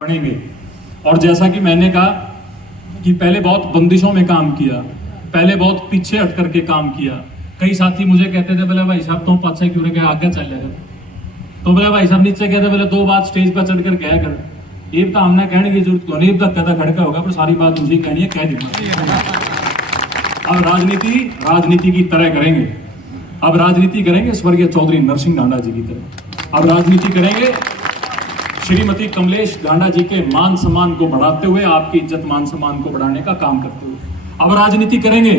बढ़ेंगे। और जैसा कि मैंने कहा कि पहले बहुत बंदिशों में काम किया, पहले बहुत पीछे हट करके काम किया। कई साथी मुझे कहते थे बोले भाई साहब तुम पाछे क्यों रहे, आगे चल जाएगा। तो बोले भाई साहब नीचे कहते बोले दो बात स्टेज पर चढ़कर कह कर, ये तो हमने कहने की जरूरत क्यों नहीं, कहता खड़का होगा पर सारी बात मुझे कहनी है, कह दूंगा। अब राजनीति की तरह करेंगे, अब राजनीति करेंगे स्वर्गीय चौधरी नरसिंह ढांडा जी की तरह। अब राजनीति करेंगे श्रीमती कमलेश ढांडा जी के मान सम्मान को बढ़ाते हुए, आपकी इज्जत मान सम्मान को बढ़ाने का काम करते हुए। अब राजनीति करेंगे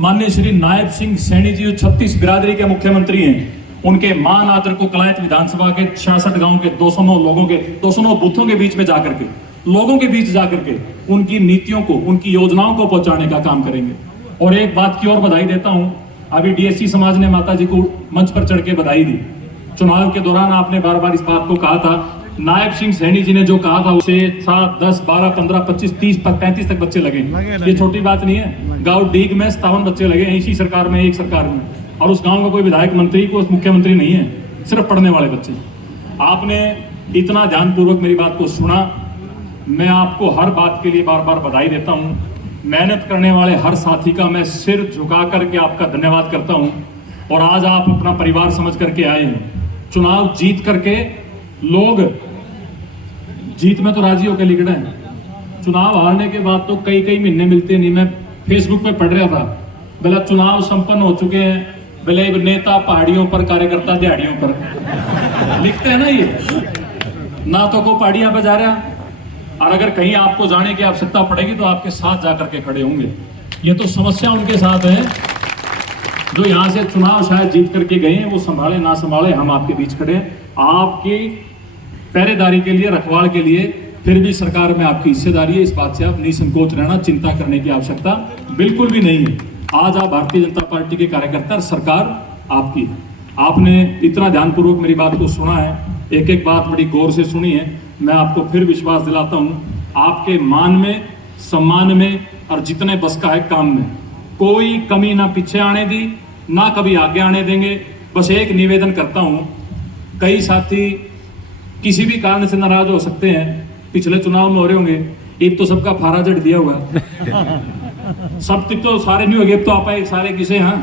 माननीय श्री नायब सिंह सैनी जी, जो 36 बिरादरी के मुख्यमंत्री हैं, उनके मान आदर को कलायत विधानसभा के 66 गांव के 209 लोगों के 209 बूथों के बीच में जाकर के, लोगों के बीच जाकर के उनकी नीतियों को, उनकी योजनाओं को पहुंचाने का काम करेंगे। और एक बात की और बधाई देता हूं, अभी डीएससी समाज ने माता जी को मंच पर चढ़ के बधाई दी। चुनाव के दौरान आपने बार बार इस बात को कहा था, नायब सिंह सैनी जी ने जो कहा था उसे 7, 10, 12, 15, 25, 30, 35 तक बच्चे लगे। ये छोटी बात नहीं है। गांव डीग में 57 बच्चे लगे इसी सरकार में, एक सरकार में। और उस गांव का कोई विधायक मंत्री, कोई मुख्यमंत्री नहीं है, सिर्फ पढ़ने वाले बच्चे। आपने इतना ध्यानपूर्वक मेरी बात को सुना, मैं आपको हर बात के लिए बार बार बधाई देता हूँ। मेहनत करने वाले हर साथी का मैं सिर झुका करके आपका धन्यवाद करता हूँ। और आज आप अपना परिवार समझ करके आए हैं। चुनाव जीत करके लोग जीत में तो राजी होकर लिखड़े हैं, चुनाव हारने के बाद तो कई महीने मिलते नहीं। मैं फेसबुक पे पढ़ रहा था, बोला चुनाव संपन्न हो चुके हैं, बोले नेता पहाड़ियों पर, कार्यकर्ता दिहाड़ियों पर। लिखते हैं ना ये, ना तो को पहाड़ियां पे जा रहा, और अगर कहीं आपको जाने की आवश्यकता पड़ेगी तो आपके साथ जाकर के खड़े होंगे। ये तो समस्या उनके साथ है जो यहाँ से चुनाव शायद जीत करके गए हैं, वो संभाले ना संभाले, हम आपके बीच खड़े हैं आपकी पहरेदारी के लिए, रखवाल के लिए। फिर भी सरकार में आपकी हिस्सेदारी है, इस बात से आप निसंकोच रहना, चिंता करने की आवश्यकता बिल्कुल भी नहीं है। आज आप भारतीय जनता पार्टी के कार्यकर्ता, सरकार आपकी है। आपने इतना ध्यानपूर्वक मेरी बात को सुना है, एक एक बात बड़ी गौर से सुनी है। मैं आपको फिर विश्वास दिलाता हूँ, आपके मान में, सम्मान में और जितने बस का है काम में कोई कमी ना पीछे आने दी, ना कभी आगे आने देंगे। बस एक निवेदन करता हूँ, कई साथी किसी भी कारण से नाराज हो सकते हैं, पिछले चुनाव में हो रहे होंगे, एक तो सबका फारा जड़ दिया हुआ सब तो सारे नहीं हो गए, तो आप एक सारे किसे। हाँ,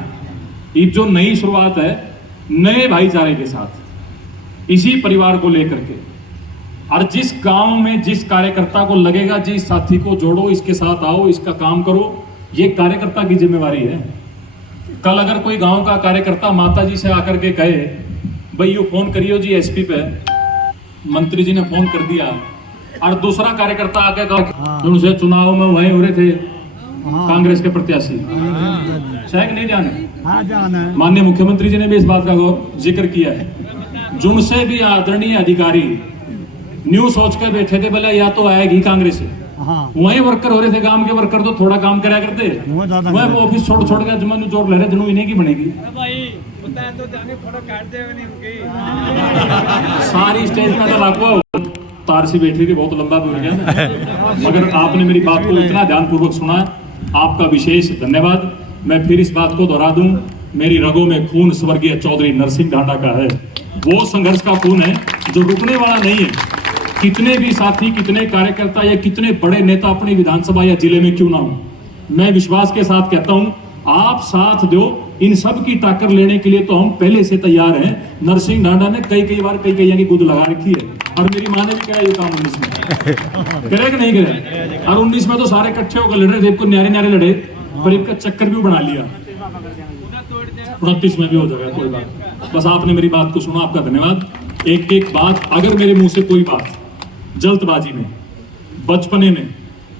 एक जो नई शुरुआत है नए भाईचारे के साथ, इसी परिवार को लेकर के, और जिस गांव में जिस कार्यकर्ता को लगेगा जिस साथी को जोड़ो, इसके साथ आओ, इसका काम करो, ये कार्यकर्ता की जिम्मेवारी है। कल अगर कोई गांव का कार्यकर्ता माता जी से आकर के कहे भाई यू फोन करियो जी एसपी पे, मंत्री जी ने फोन कर दिया, और दूसरा कार्यकर्ता आके कहा उनसे चुनाव में वहीं हो रहे थे कांग्रेस के प्रत्याशी, शायद नहीं जाने। माननीय मुख्यमंत्री जी ने भी इस बात का जिक्र किया है, जिनसे भी आदरणीय अधिकारी न्यू सोच के बैठे थे बोले या तो आएगी कांग्रेस से, वही वर्कर हो रहे थे, गांव के वर्कर तो थोड़ा काम करा करते, वह ऑफिस छोड़ के जमन जोड़ ले रहे, जनू इन्हीं की बनेगी। तो थोड़ा काट दे सारी स्टेज में तो लागू तारसी बैठी थी, बहुत लंबा बोल गया, मगर आपने मेरी बात को इतना ध्यानपूर्वक सुना, आपका विशेष धन्यवाद। मैं फिर इस बात को दोहरा दूं, मेरी रगों में खून स्वर्गीय चौधरी नरसिंह ढांडा का है, वो संघर्ष का खून है जो रुकने वाला नहीं है। कितने भी साथी, कितने कार्यकर्ता या कितने बड़े नेता अपनी विधानसभा या जिले में क्यों ना हो, मैं विश्वास के साथ कहता हूं, आप साथ दो, इन सब की टक्कर लेने के लिए तो हम पहले से तैयार हैं। नरसिंह ढांडा ने कई बार कई की गुद लगा रखी है, और मेरी माँ ने भी कहा ये काम 19 में करे कि नहीं करे, और 19 में तो सारे इकट्ठे होकर लड़ रहे थे, न्यारे लड़े, पर इनका चक्कर भी बना लिया, 29 में भी हो जाएगा, कोई बात। बस आपने मेरी बात को सुना, आपका धन्यवाद। एक एक बात, अगर मेरे मुंह से कोई बात जल्दबाजी में, बचपने में,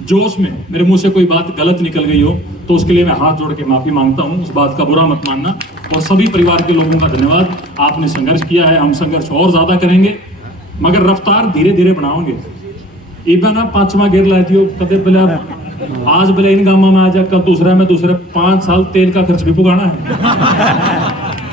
जोश में मेरे मुंह से कोई बात गलत निकल गई हो तो उसके लिए मैं हाथ जोड़ के माफी मांगता हूं, उस बात का बुरा मत मानना। और सभी परिवार के लोगों का धन्यवाद, आपने संघर्ष किया है, हम संघर्ष और ज्यादा करेंगे, मगर रफ्तार धीरे धीरे बढ़ाओगे। इबा ना 5वां गेर ला दियो, कदे बोले आज बोले इन गांव में आ जा, कल दूसरे में, दूसरे 5 साल तेल का खर्च भी पुगाना है,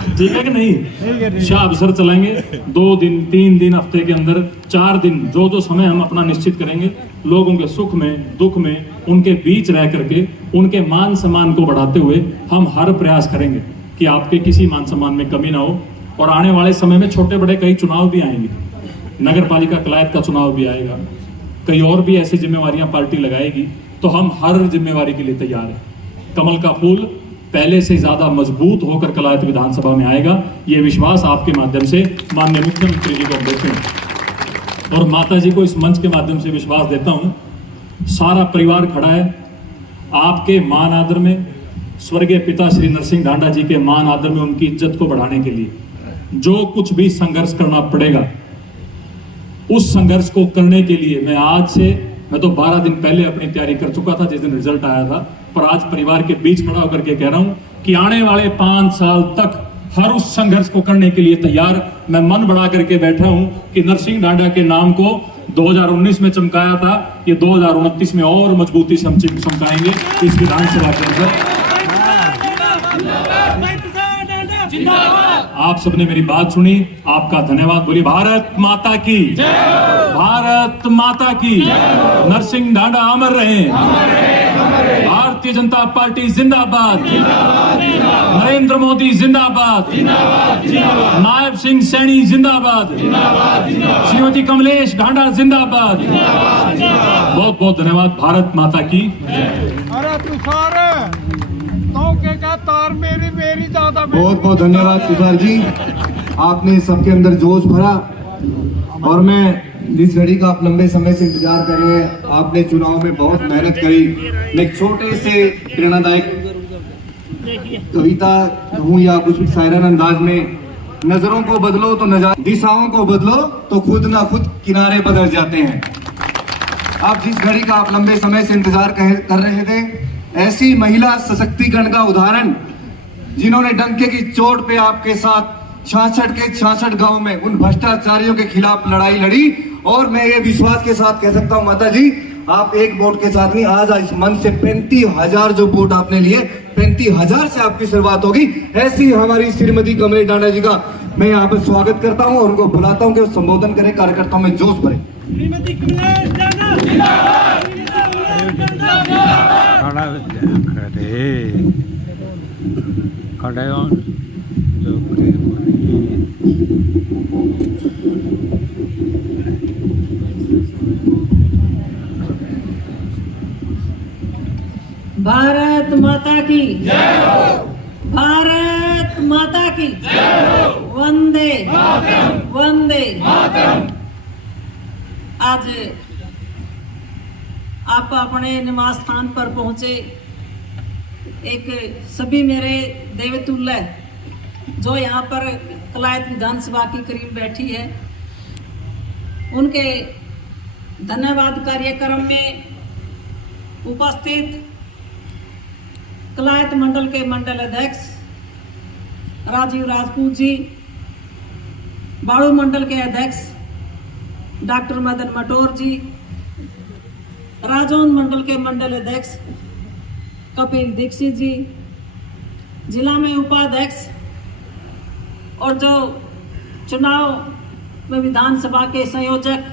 ठीक है कि नहीं। शाह अवसर चलाएंगे 2 दिन, 3 दिन, हफ्ते के अंदर 4 दिन, जो समय हम अपना निश्चित करेंगे, लोगों के सुख में, दुख में, उनके बीच रह करके उनके मान सम्मान को बढ़ाते हुए हम हर प्रयास करेंगे कि आपके किसी मान सम्मान में कमी ना हो। और आने वाले समय में छोटे बड़े कई चुनाव भी आएंगे, नगर पालिका कलायत का चुनाव भी आएगा, कई और भी ऐसी जिम्मेवारियां पार्टी लगाएगी तो हम हर जिम्मेवारी के लिए तैयार हैं। कमल का फूल पहले से ज्यादा मजबूत होकर कलायत विधानसभा में आएगा, ये विश्वास आपके माध्यम से माननीय मुख्यमंत्री जी को देते हैं और माता जी को इस मंच के माध्यम से विश्वास देता हूं। सारा परिवार खड़ा है आपके मान आदर में, स्वर्गीय पिता श्री नरसिंह ढांडा जी के मान आदर में, उनकी इज्जत को बढ़ाने के लिए जो कुछ भी संघर्ष करना पड़ेगा, उस संघर्ष को करने के लिए मैं तो 12 दिन पहले अपनी तैयारी कर चुका था जिस दिन रिजल्ट आया था, पर आज परिवार के बीच खड़ा होकर के कह रहा हूं कि आने वाले 5 साल तक हर उस संघर्ष को करने के लिए तैयार। मैं मन बढ़ा करके बैठा हूं कि नरसिंह ढांडा के नाम को 2019 में चमकाया था, ये 2029 में और मजबूती से हम चमकाएंगे इस विधानसभा के अंदर। आप सबने मेरी बात सुनी, आपका धन्यवाद। बोलिए भारत माता की, भारत माता की, नरसिंह ढांडा अमर रहे, भारतीय जनता पार्टी जिंदाबाद, नरेंद्र मोदी जिंदाबाद, नायब सिंह सैनी जिंदाबाद, श्रीमती कमलेश ढांडा जिंदाबाद। बहुत बहुत धन्यवाद। भारत माता की। बहुत बहुत धन्यवाद तुषार जी, आपने सबके अंदर जोश भरा और मैं जिस घड़ी का आप लंबे समय से इंतजार कर रहे हैं, आपने चुनाव में बहुत मेहनत करी। मैं एक छोटे से प्रेरणादायक कविता हूँ या कुछ शायरान अंदाज में, नजरों को बदलो तो दिशाओं को बदलो तो खुद ना खुद किनारे बदल जाते हैं। आप जिस घड़ी का आप लंबे समय से इंतजार कर रहे थे, ऐसी महिला सशक्तिकरण का उदाहरण जिन्होंने डंके की चोट पे आपके साथ 66 के 66 गांव में उन भ्रष्टाचारियों के खिलाफ लड़ाई लड़ी। और मैं ये विश्वास के साथ कह सकता हूं माता जी, आप एक वोट के साथ नहीं, आज इस मन से 35,000 जो वोट आपने लिए, 35,000 से आपकी शुरुआत होगी। ऐसी हमारी श्रीमती कमलेश ढांडा जी का मैं यहाँ पर स्वागत करता हूँ और उनको बुलाता हूँ कि वो संबोधन करें, कार्यकर्ताओं में जोश भरे। भारत माता की जय हो, भारत माता की जय हो, वंदे मातरम, वंदे मातरम। आज आप अपने निवास स्थान पर पहुंचे, एक सभी मेरे देवतुल्य जो यहाँ पर कलायत विधानसभा की करीब बैठी है, उनके धन्यवाद कार्यक्रम में उपस्थित कलायत मंडल के मंडल अध्यक्ष राजीव राजपूत जी, बाड़ू मंडल के अध्यक्ष डॉक्टर मदन मटोर जी, राजौन मंडल के मंडल अध्यक्ष कपिल दीक्षित जी, जिला में उपाध्यक्ष और जो चुनाव में विधानसभा के संयोजक